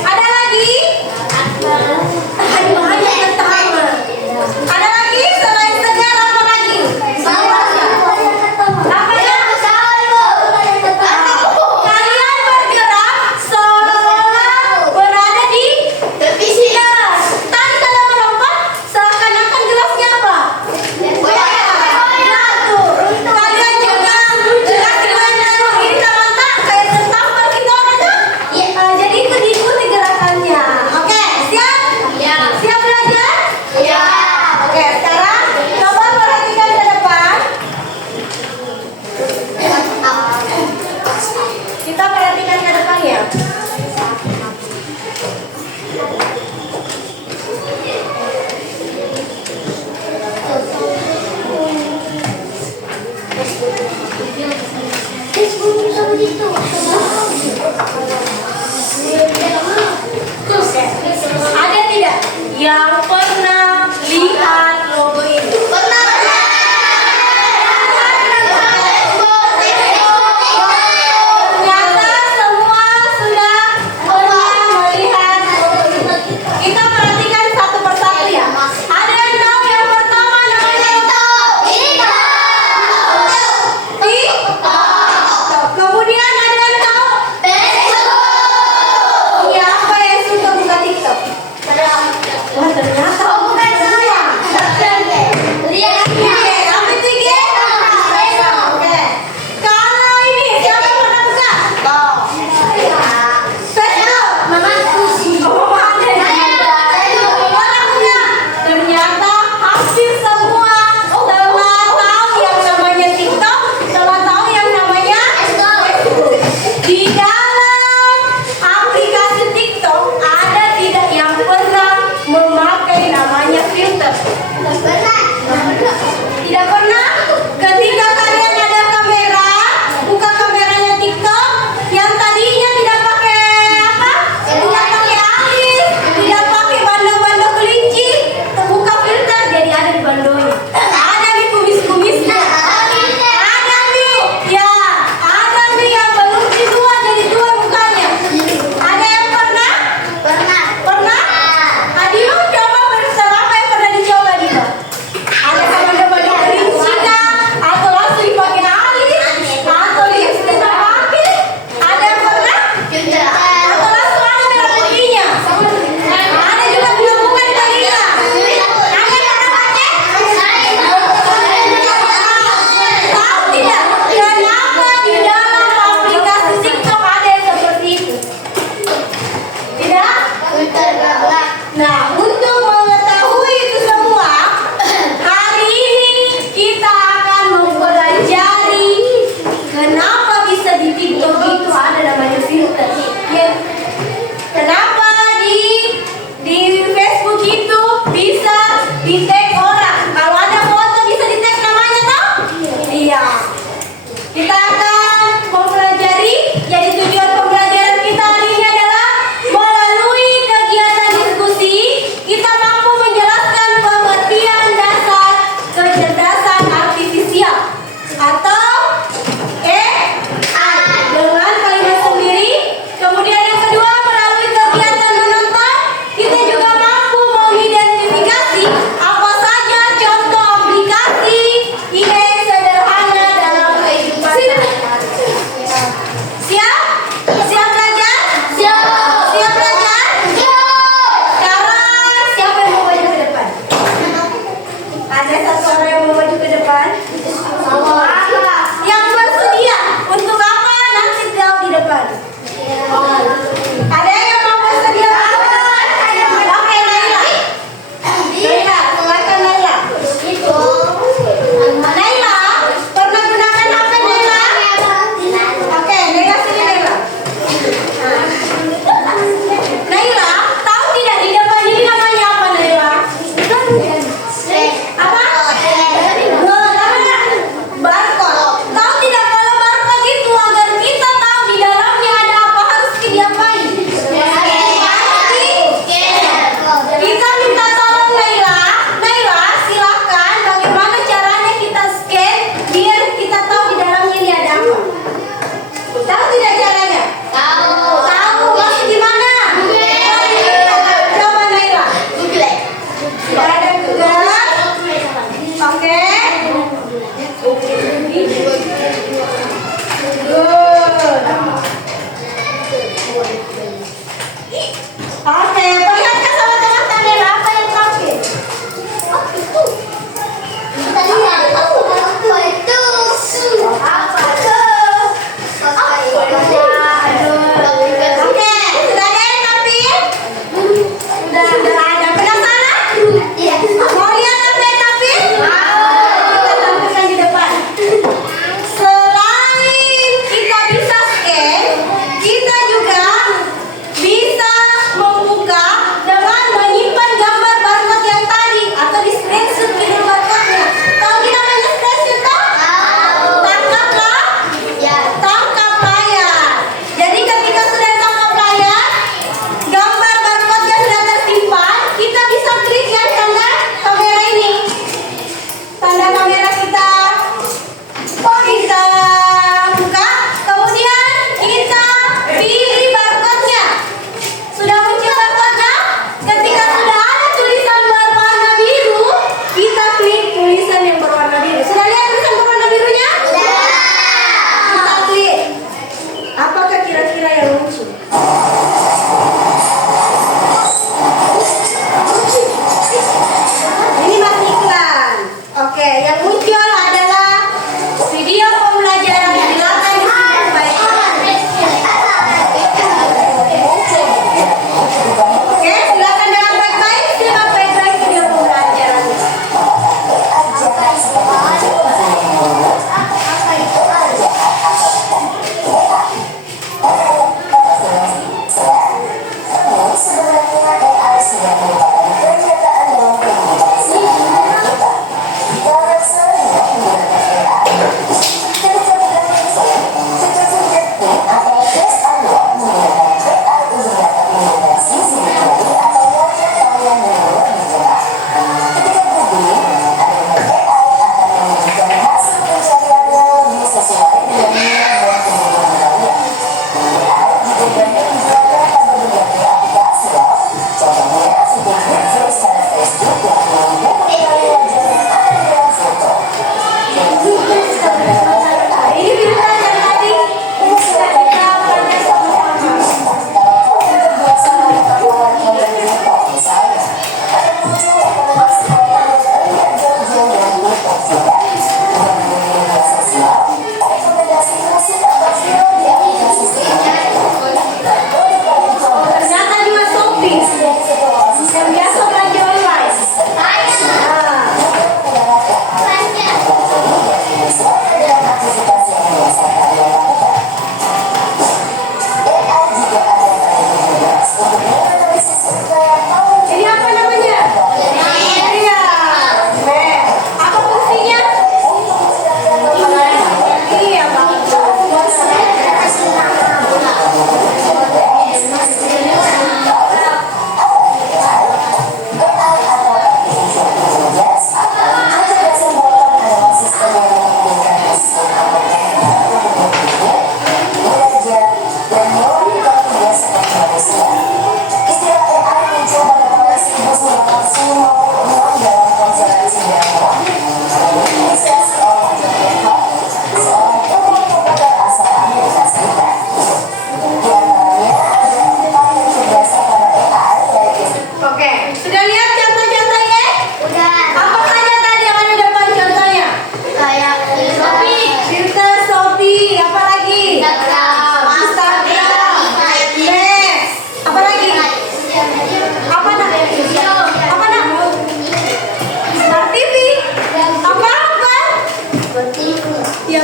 Ada lagi? Ada lagi selain segar apa lagi? Apa ya? Kalian bergerak seolah berada di tepi gelas. Tadi kalau melompat seakan-akan gelasnya apa? Jatuh. Kalian juga gerak dengan ini terletak kayak tertampar gitu orang tuh. Jadi itu diikuti gerakannya. Oke, siap? Iya. Siap belajar? Iya. Oke, sekarang coba perhatikan ke depan. Kita perhatikan ke depan ya. Ada tidak yang pernah lihat logo ini? Pernah. Ternyata semua sudah pernah melihat logo ini. Kita perhatikan satu persatu ya. Ada yang tahu yang pertama namanya apa? Kemudian ada yang tahu? Iya, apa yang suka buka TikTok? Wah, ternyata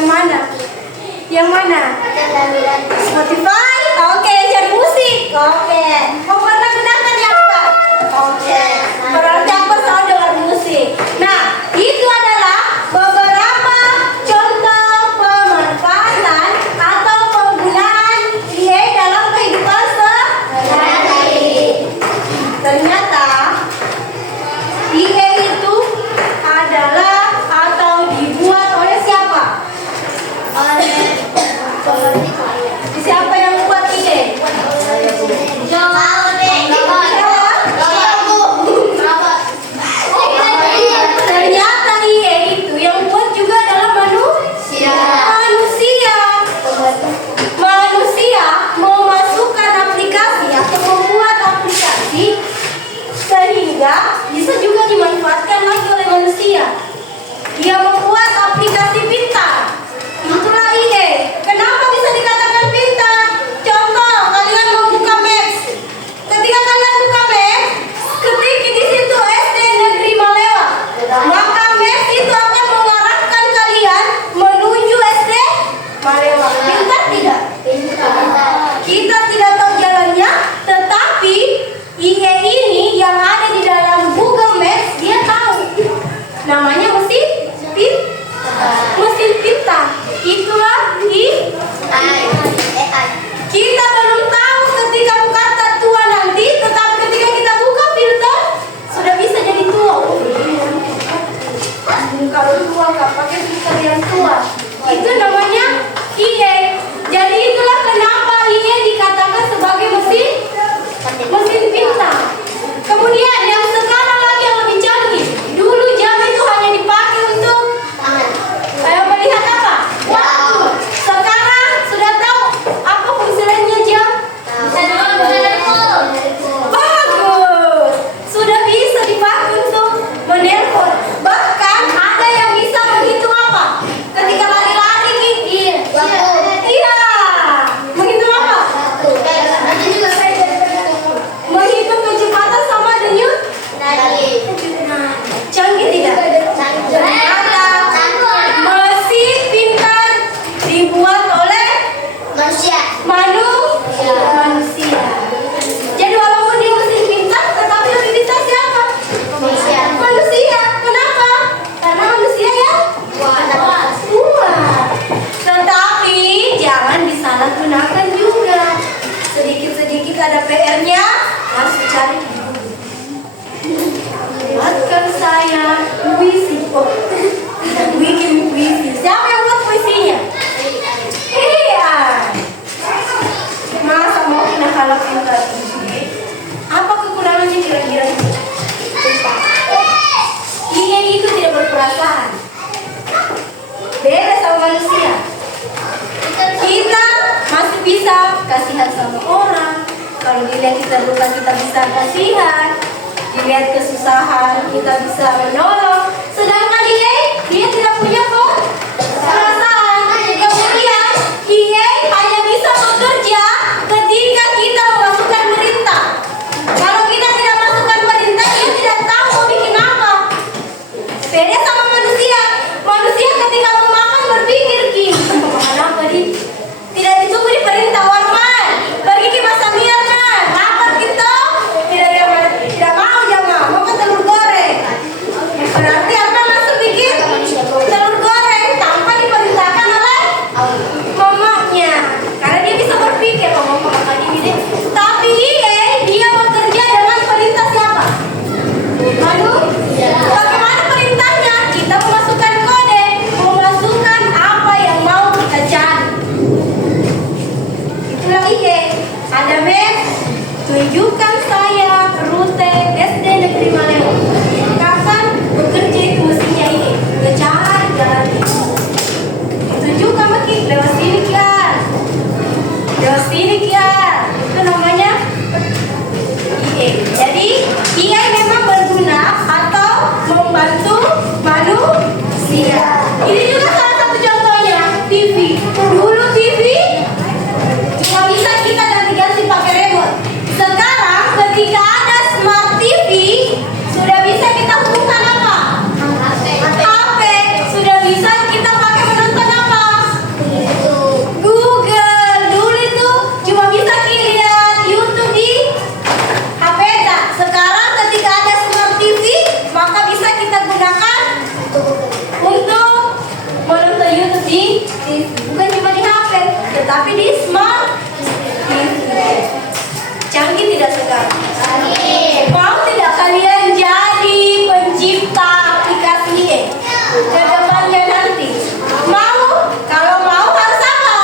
mana? Yang mana? Spotify. Oke, cari musik. Oke. Mau pernah gunakan ya, Pak? Oke. Berarti aku selalu dengar musik. Nah, itu adalah beberapa contoh pemanfaatan atau penggunaan IA dalam kehidupan sehari-hari. Ternyata IA itu adalah atau dibuat oleh siapa? Siapa yang buat IA? Ternyata IA itu yang buat juga adalah manusia. Manusia memasukkan aplikasi atau membuat aplikasi sehingga bisa juga dimanfaatkan lagi oleh manusia. Dia membuat aplikasi pintar. Itulah IA. Kenapa bisa dikatakan pintar? Contoh, kalian membuka Maps. Ketika kalian buka Maps, ketik di situ SD Negeri Malewa. Maka Maps itu akan mengarahkan kalian menuju SD Malewa. Pintar tidak? Kita tidak tahu jalannya, tetapi IA ini yang ada di dalam Google Maps dia tahu. Namanya mesin pintar. Itulah AI. Kita belum tahu ketika buka tua nanti, tetapi ketika kita buka filter sudah bisa jadi tua. Kalau tua nggak pakai filter yang tua, itu namanya IA. Jadi itulah kenapa IA dikatakan sebagai mesin pintar. Kemudian yang sekarang lagi yang lebih canggih. Dulu jam itu hanya dipakai untuk melihat apa? Waktu. Sekarang sudah tahu apa fungsinya jam? Bagus. Sudah bisa dipakai untuk menelpon. Bahkan ada yang bisa menghitung apa? Ketika lari-lari gitu. Iya. Menghitung apa? Menghitung kecepatan sama denyut. Canggih tidak? Mesin pintar dibuat oleh manusia. Jadi walaupun dia mesin pintar, tetapi lebih pintar siapa? Manusia. Kenapa? Karena manusia yang kuat. Tetapi jangan disalahgunakan juga. Sedikit-sedikit ada PR-nya, harus cari. Buatkan saya puisi. Bikin puisi. Siapa yang buat puisinya? Iya. Masa mau kita kalau pintar ini? Apa kekurangannya kira-kira? IA itu tidak berperasaan. Beda sama manusia. Kita masih bisa kasihan sama orang. Kalau dilihat kita luka, kita bisa kasihan. Dilihat kesusahan, kita bisa menolong. Sedangkan dia tidak punya perasaan. Kemudian IA hanya bisa bekerja ketika kita memasukkan perintah. Kalau kita tidak masukkan perintah, dia tidak tahu mau bikin apa. Beda sama manusia. Manusia ketika mau makan berpikir gini, mau makan apa di? Tidak ditunggu di perintah. Warman, pergi ke Masamirna. Lapar kita. Tidak mau jangan. Mau ke telur goreng. Berarti apa langsung bikin telur goreng. TV. Bukan cuma di HP, tetapi di smart TV. Canggih tidak sekarang? Mau tidak kalian jadi pencipta aplikasi ke depannya nanti? Mau? Kalau mau harus apa?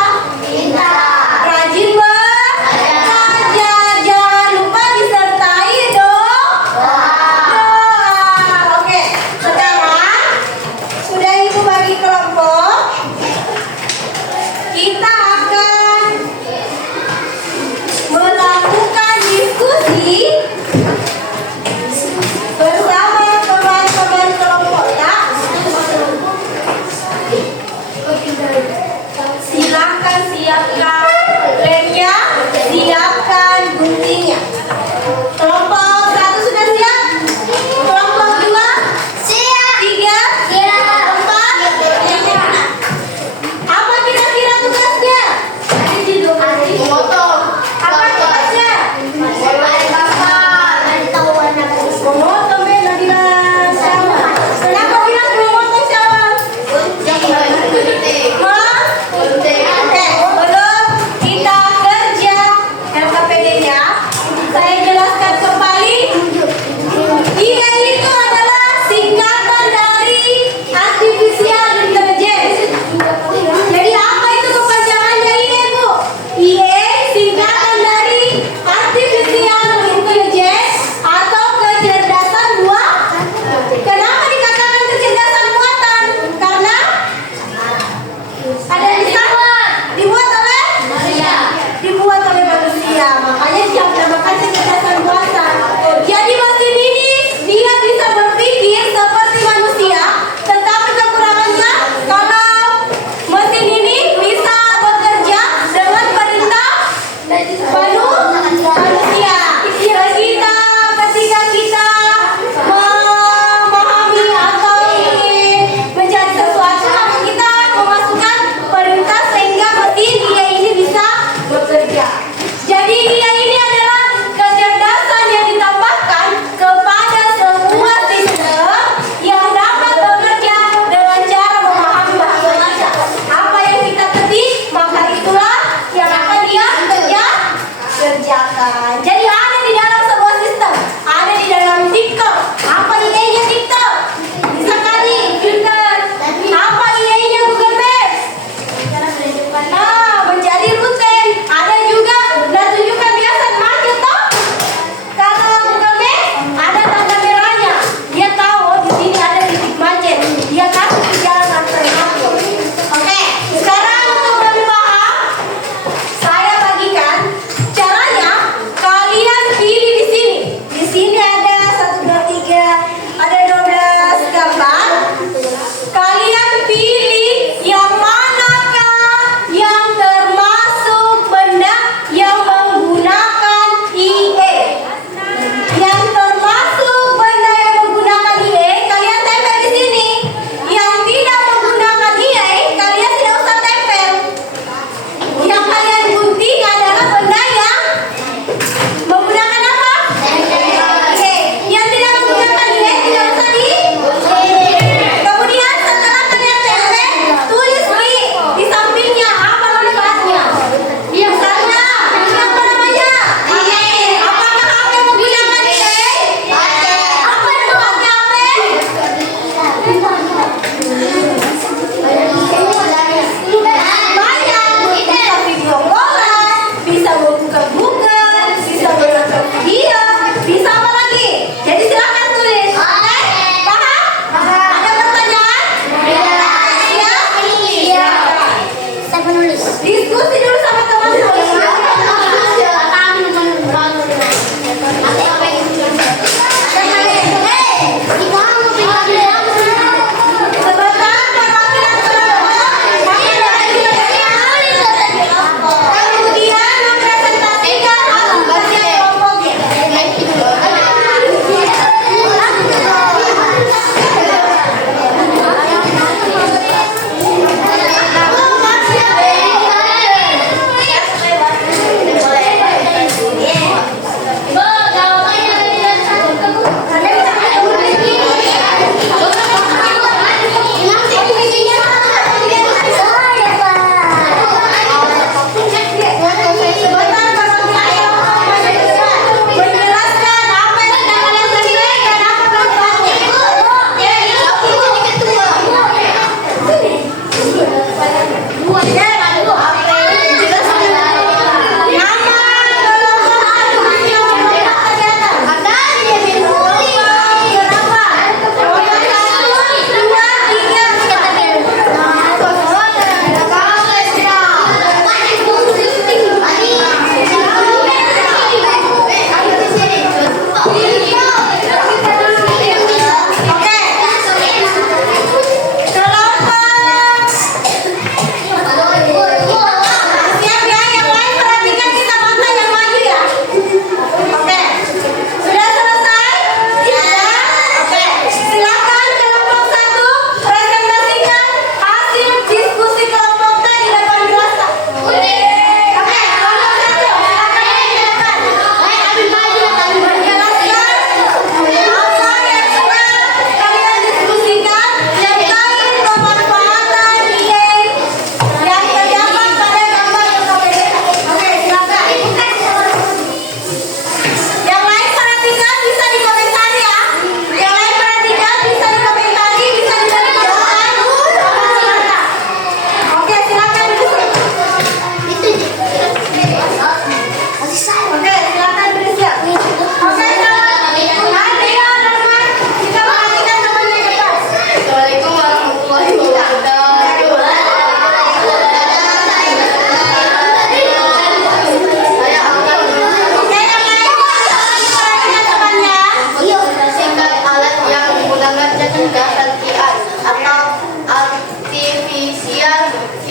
Rajin belajar. Jangan lupa disertai doa. Oke, sekarang sudah ibu bagi kelompok. Kita akan melakukan diskusi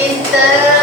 Pinter.